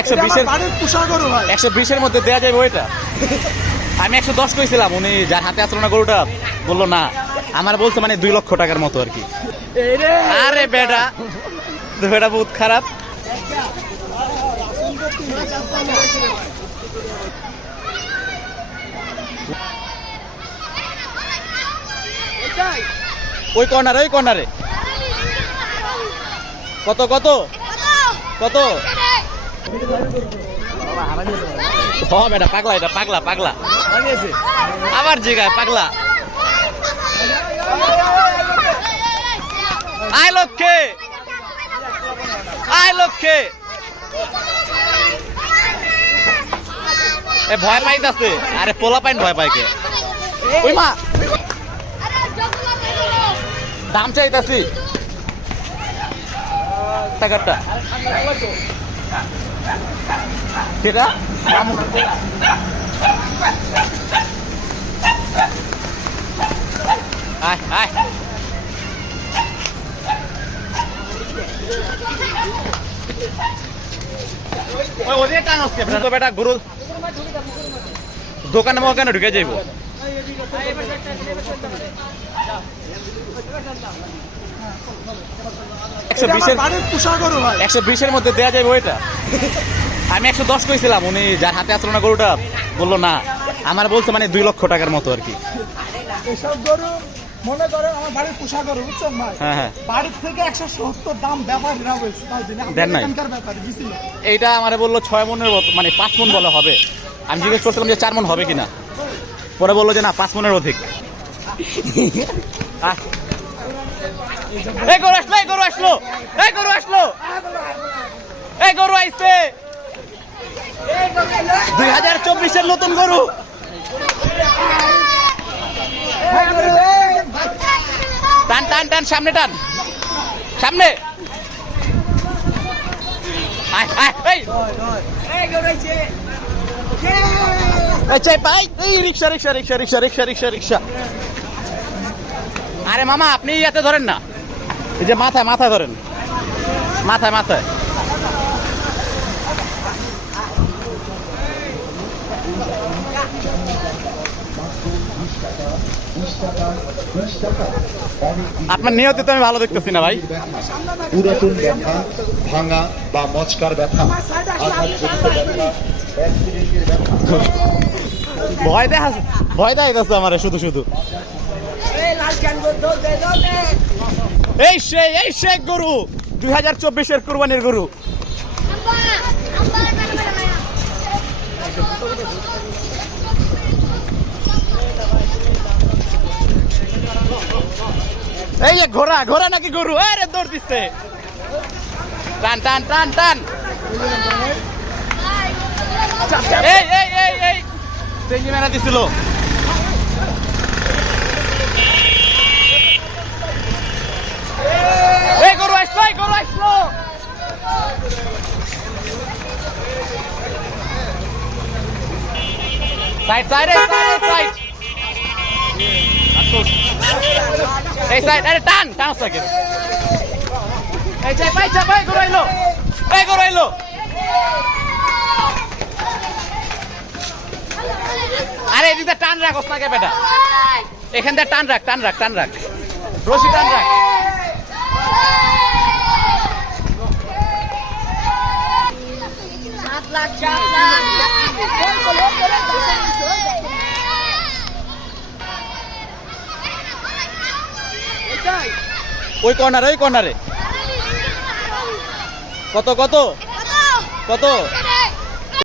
একশো বিশের গরু একশো বিশের মধ্যে দেওয়া যাবে ওইটা আমি একশো দশ কইছিলাম উনি যার হাতে আসলো না গরুটা বলল না। আমার বলছে মানে দুই লক্ষ টাকার মতো আর কি। আরে বেটা বেটা বহুত খারাপ। ওই কর্নারে ওই কর্নারে। কত কত? কত? বেটা পাগলা এটা পাগলা পাগলা। আবার জিগায় পাগলা। আয় লক্ষ্যে আয় লক্ষ্যে এ ভয় পাইতাছে। আরে পোলা পাইন ভয় পাইকে ওই মা। দাম চাইতাছি। টাকাটা সেটা আয় আয় ওই ওদিকে টান আজকে তো বেটা গরু দোকানে মোকানে ঢুকে যাইব একশো বিশের পোষা গরু ভাই। একশো বিশের মধ্যে দেওয়া যাবে ওইটা আমি একশো দশ কইছিলাম উনি যার হাতে আসলো না গরুটা বলল না। আমার বলছে মানে দুই লক্ষ টাকার মতো আর কি। এসব গরু মনে করে আমার বাড়ির পোষা গরু বুঝছেন ভাই? হ্যাঁ হ্যাঁ। বাড়ির থেকে একশো সত্তর দাম ব্যাপারীরা বলছে দেন নাই। এখানকার ব্যাপারী দিছিল এইটা আমার বলল ছয় মনের মতো মানে পাঁচ মন বলে হবে। আমি জিজ্ঞেস করছিলাম যে চার মন হবে কিনা। পরে বলল যে না পাঁচ মনের অধিক। আহ। গরু আসলো, এই গরু আসলো, এই গরু আসলো। এই গরু আইছে। দুই হাজার চব্বিশের নতুন গরু। টান টান টান, সামনে টান। সামনে। রিক্সা রিক্সা রিক্সা রিক্সা রিক্সা রিক্সা রিক্সা। আরে মামা আপনি ইয়াতে ধরেন না। এই যে মাথায় মাথায় ধরেন। মাথায় মাথায়। আপনার নিয়তে তো আমি ভালো দেখতেছি না ভাই। পুরাতন ব্যথা ভাঙা বা মচকার ব্যথা। ভয় দেখা ভয় দেখাইতেছে আমার শুধু শুধু। এই সে এই শেখ গরু, দুই হাজার চব্বিশের কোরবানির গরু। এই যে ঘোড়া ঘোড়া নাকি গরু? আরে দৌড় দিচ্ছে টান টান টান টান। এই এই এই এই। মেরা দিছিল। গরু আসলো এই গরু আসলো সাইড সাইড সাইড সাইড এই সাইড আরে টান টান সাইড এই চাই পাই চাই পাই গরু আইলো এই গরু আইলো আরে এদিকে টান রাখ ওস্তাকে বেটা। এখান থেকে টান রাখ টান রাখ টান রাখ। রশি টান রাখ। ওই কর্নারে ওই কর্নারে। কত কত? কত?